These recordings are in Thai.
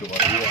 ตัวเรือ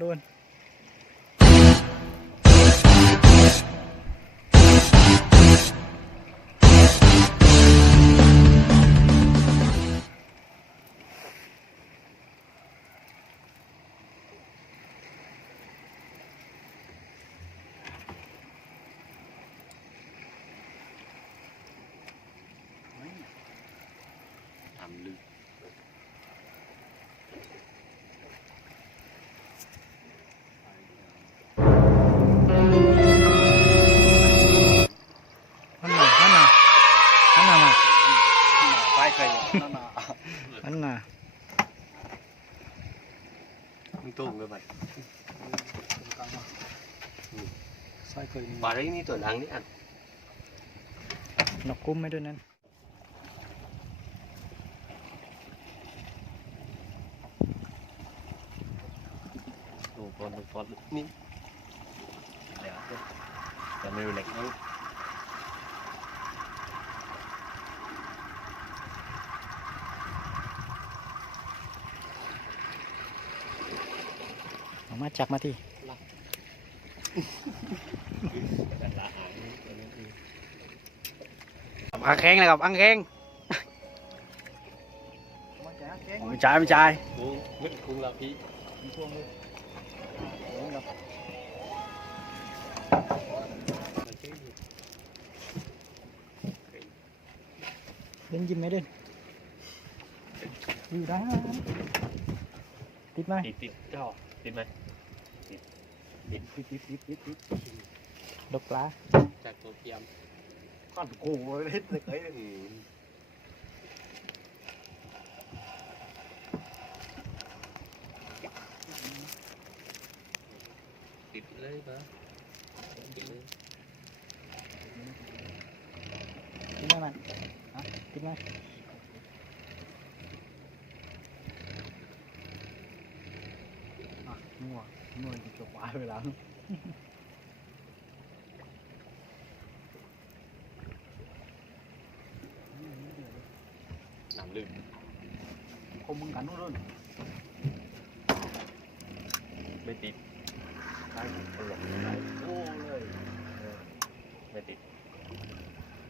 โดนทำลึกไปใครนั่นน่ะมึงตุ้งเลยไปปลาได้นี่ตัวหลังนี่อัน นกกุ้มไม่ด้วยนั้นดูปอนนี่เดี๋ยวจะมีเหล็กนี้ เอามาจักมาที่อังแข้งนะครับอังแข้งไม่จ่ายคุ้งละพี่เล่นยิ้มไหมเด่นอยู่ได้ติดไหมติดเจ้าติดไหมติดดกปลาจากตัวเทียมก้อนโก้เล็ดเลยติดเลยปะติดเลย ติดไหมมันติดไหม มั่วจะจบปลายไปแล้ว น้ำลืม คมมึงกันนู่นเลย ไม่ติดใช่ตลก โอ้เลย ไม่ติด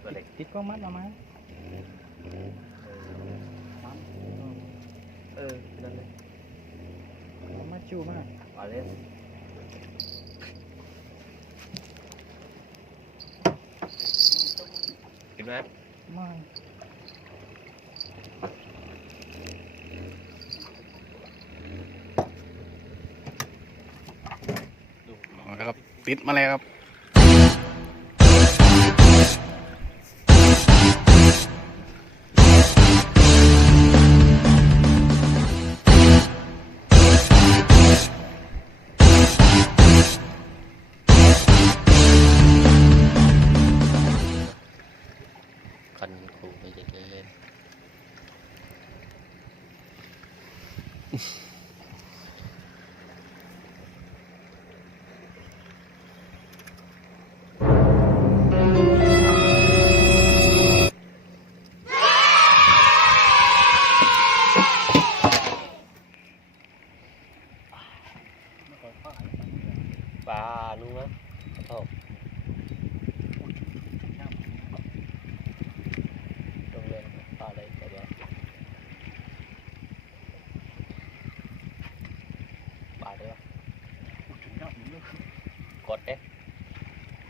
ตัวเล็ก ติดก็มัดมาไหมมัด นั่นเลย เอามัดจูมาก มาเล่นกินไหม ไม่ ครับติดมาแล้วครับคันครูไปเล่นปลานู้นโอ้ตรงเล่นปลาอะไรก็ได้ปลาได้ปะกดเอ๊ะ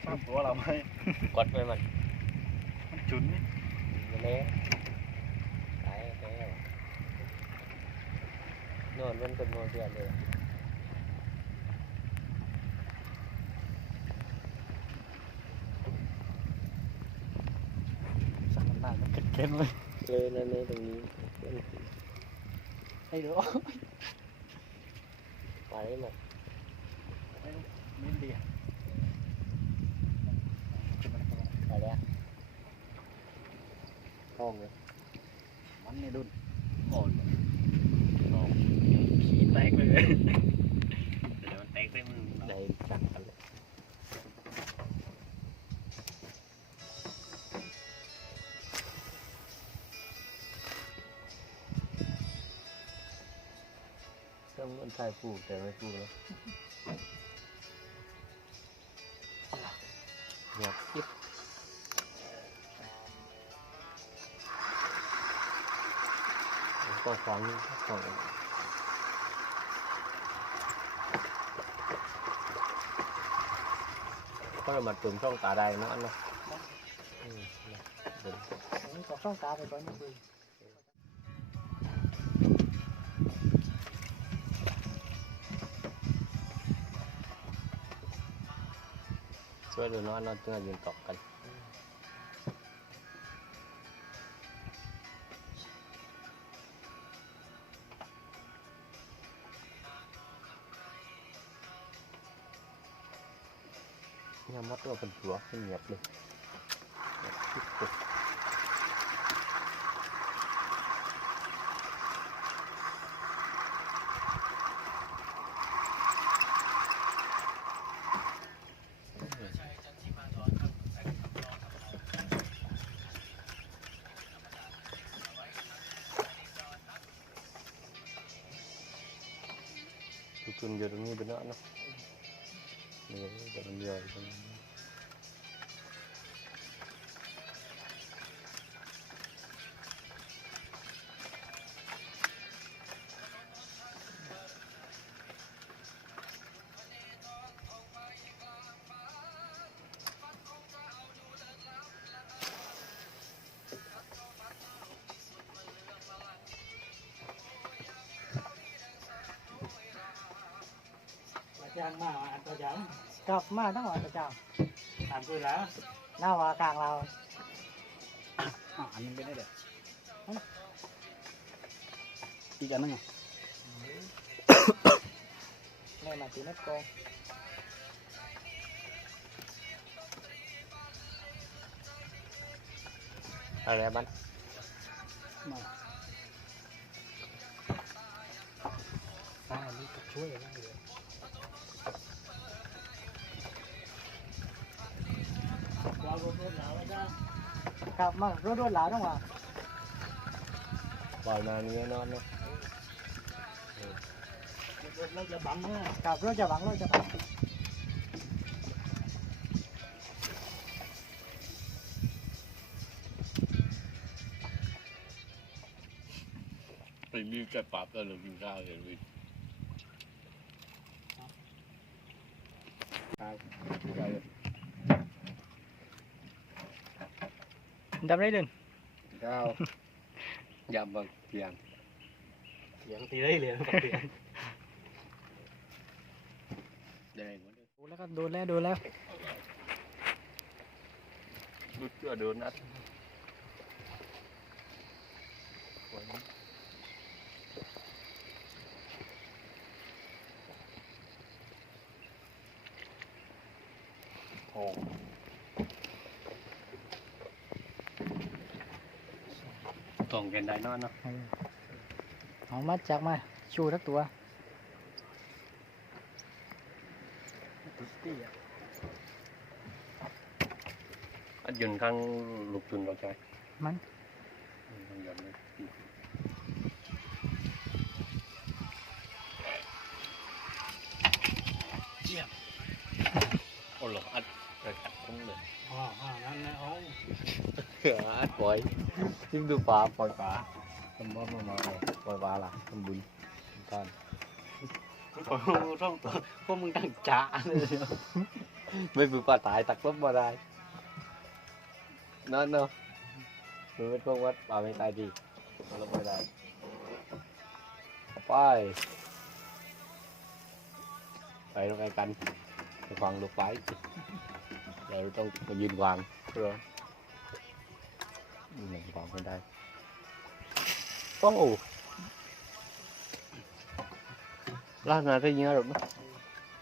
ชอบตัวเราไหม กดไหมมัน มันจุนนี่ มันเละตายแล้วนอนมันเป็นโมเดลเลย สั่งหน้ามันเก็นเลย เลยนั่นเลยตรงนี้ ไอ้เด้อ ปลาได้ไหม มินเดีย ปลาได้ห้องเลย มันในดุน อ่อนห้อง ขี้แตกเลย เดี๋ยวมันแตกได้มึงได้จังกันเลยต้องมันใช่ปูแต่ไม่ปูแล้วเงียบกิ๊บก็ฟังฟังก็เรามาตุ่มช่องตาได้เนาะอันเนาะเดิน นี่ก็ช่องตาไปก่อนนะคุย ช่วยดูเนาะเราจะยืนตอกกันเนี่ยมัดตัวเป็นตัวขึ้นเงียบเลยจุนอยู่ตรงนี้เป็นเนาะเนาะนี่จะเป็นย่อยตรงนี้ยางมาอันตรายกลับมาทั้งวันตะเจ้าถามคุยแล้วหน้าวากลางเราอันนึงเป็นได้เด็ดอีกอันนึงอ่ะแม่มาตีนัดกอง อะไรบ้าง มาตาอันนี้ก็ช่วยได้เลย กลับมาโดนหลาต้องว่า ปล่อยมาเนื้อนอนเนาะ เราจะบังเนี่ยกับเราจะบังเราจะบัง ไม่มีแต่ปรับแล้วเรากินข้าวเห็นวิ ดำได้เดิน ข้าวยำบางเพียง เลี้ยงตีได้เลี้ยงปักเลี้ยง ได้หมด โดนแล้วก็โดนแล้วโดนแล้ว รุดเชื่อโดนนัด โอ้ ส่งกันได้นอนเนาะ เอามาจากมาชูทักตัว อัดยืนข้างลูกตุนเราใจ มัน ต้องยอมเลยโอ้โหอัดกระจัดคุ้งเลย นั่นนะเอา อัดปล่อยจิ้มดูปลาปล่อยปลาทำบ้ามาปล่อยปลาล่ะทำบุญกัน ต้องพวกมึงตั้งจ่าเลย ไม่เป็นปลาตายตักลบมาได้นั่นเนาะมันเป็นพวกวัดปลาไม่ตายดีมันลบไม่ได้ไปลงไปกันไปฟังลูกไปเราต้องมายืนวางเพื่อหนึ่งวางไม่ได้โอ้ล่านาได้ยิงอะไรหรอ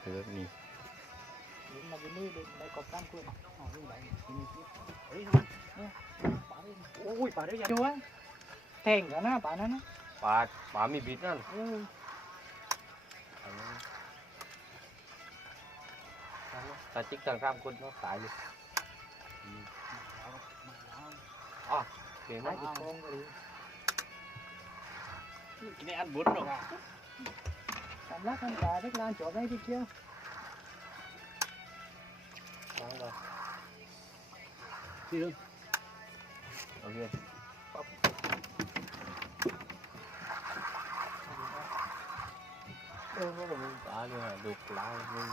เออนี่ มาอยู่นี่ได้กบตั้งคุยอ๋อนี่ไหนนี่เฮ้ยป่าได้โอ้ยป่าได้ยังชัวแทงกันนะป่านั้นนะ ปลามีบิดนั่นตาจิกทางข้ามคนเนาะตายเลยเก่ง ไม่ มาก อีกกองเลย กินในอันบุญหรอก สำลักกันป่าได้ลานจบได้ที่เกี่ยว วางไป ที่นึง โอเคก็มึงปลาเลยดูปลามึง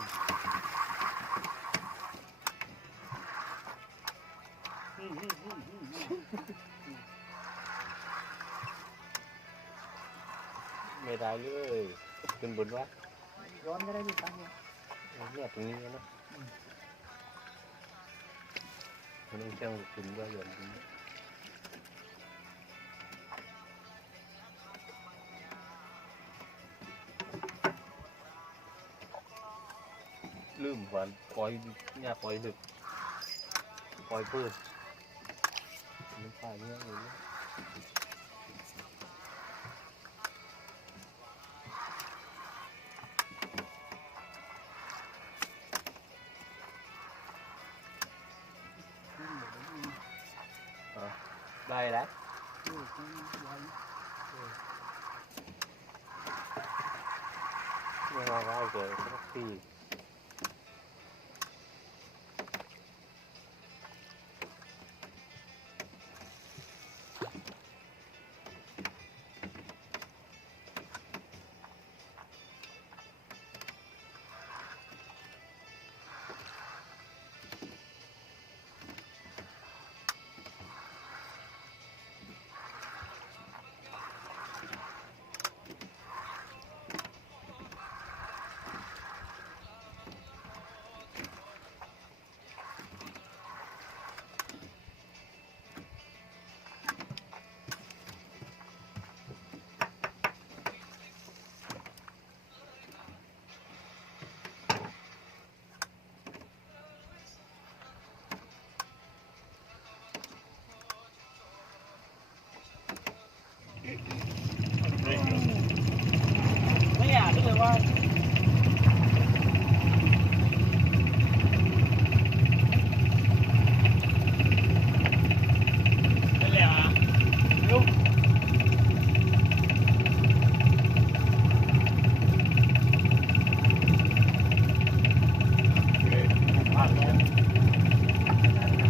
ไม่ได้เลยขึ้นบนวะ ย้อนก็ได้ที่ตั้งเนี่ย เนี่ยตรงนี้นะมันต้องเชื่อมคุณด้วยอย่างนี้ลืมวันปล่อยเนี่ยปล่อยดึกปล่อยปืนมันไปเนี่ยเลยได้แล้วไม่ว่าเราเกิดสักที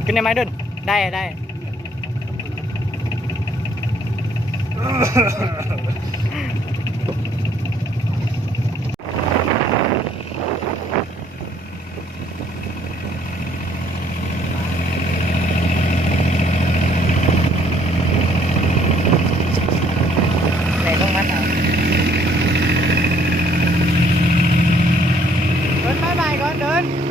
ขึ้นได้ไหมดุนได้ได้ไหนต้องมัดเอาเดินบายบายก่อนเดิน